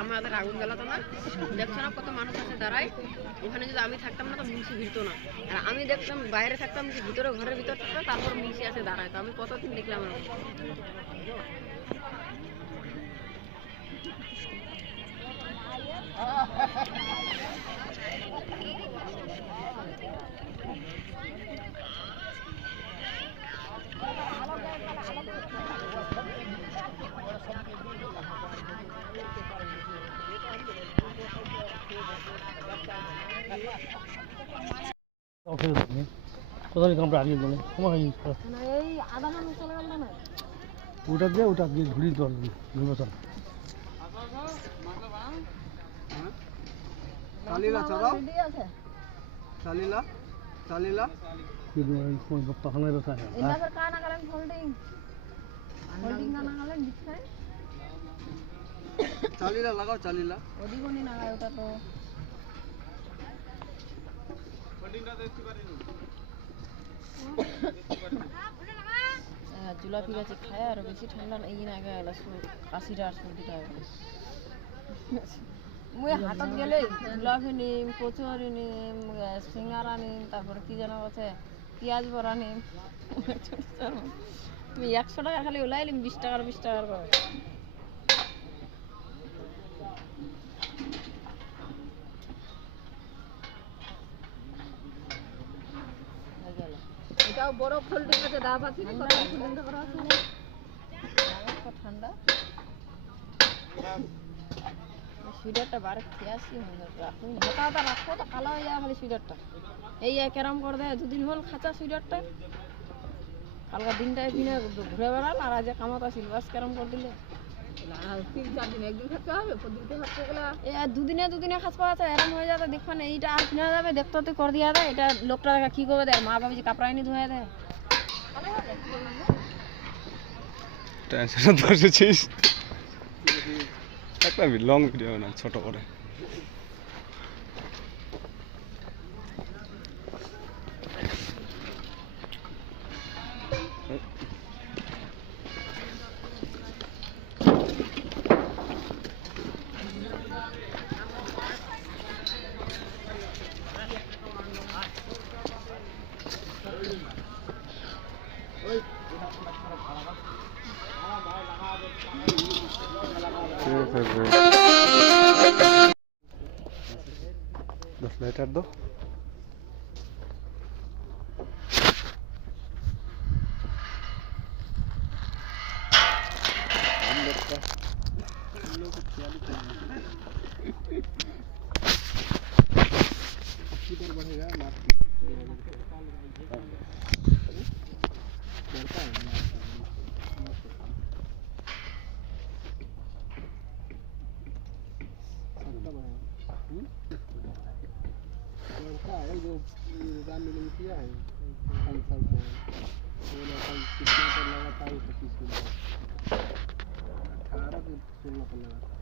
আমাদের আগুন জ্বালাতো না। দেখছো না কত মানুষ আছে দাঁড়ায়। ওখানে যদি আমি থাকতাম না তো মিলছি ভিড়তো না। আর আমি দেখতাম বাইরে থাকতাম যে ভিতরে ঘরের ভিতর থাকতো, তারপর মিলছি আছে দাঁড়ায়। তো আমি কতদিন দেখলাম না। ওটা দিয়ে ঘুরি চল ঘুরবো চল চালিলা চলো চালিলা চালিলা পাখানের ব্যথা চালিলা লাগাও চালিলা ওদিকনি লাগায় ওটা তো जुलापी गाछ खाया और बेसी ठंडा नहीं ना गया काशीटा और सर्दीटा मुई हाटत गेले जुलापी निम कचुरी निम सिंगारा निम तारपर कि जाना আছে পেঁয়াজ বড়া নিম আমি 100 টাকা খালি উলাইলিম 20 টাকার করে এটাও বড় ফোল্ডিং আছে ডাব আছে কত ফোল্ডিং করা আছে না ঠান্ডা সুইডারটা বারে খেয়াছি রাখুন হঠাৎ রাখো তো কালো হয়ে যায় খালি সুইডারটা এই কেরাম করে দেয় দুদিন হল খাঁচা সুইডারটা কালকা দিনটায় কিনে ঘুরে বেড়াল আর আজ কামাত আসিল বাস কেরাম করে দিলে 3-4 দিন একদিন থাকতে হবে প্রতিদিন থাকতে গেলে দুদিনে খাস পাওয়া যায় এরম হয়ে যাবে দেখবেন এইটা আর কিনা যাবে দেখতে তো করে দিয়া দেয় এটা লোকটা দেখা কি করবে দেয় মা বাবা যে কাপড় আনি ধুয়ে দেয় টেনশন ধরেছিস একটা লং ভিডিও না ছোট করে लेटर दो जो मिलने किया है 5 साल से कितना पर लगातार 25 18 से 16 पर लगातार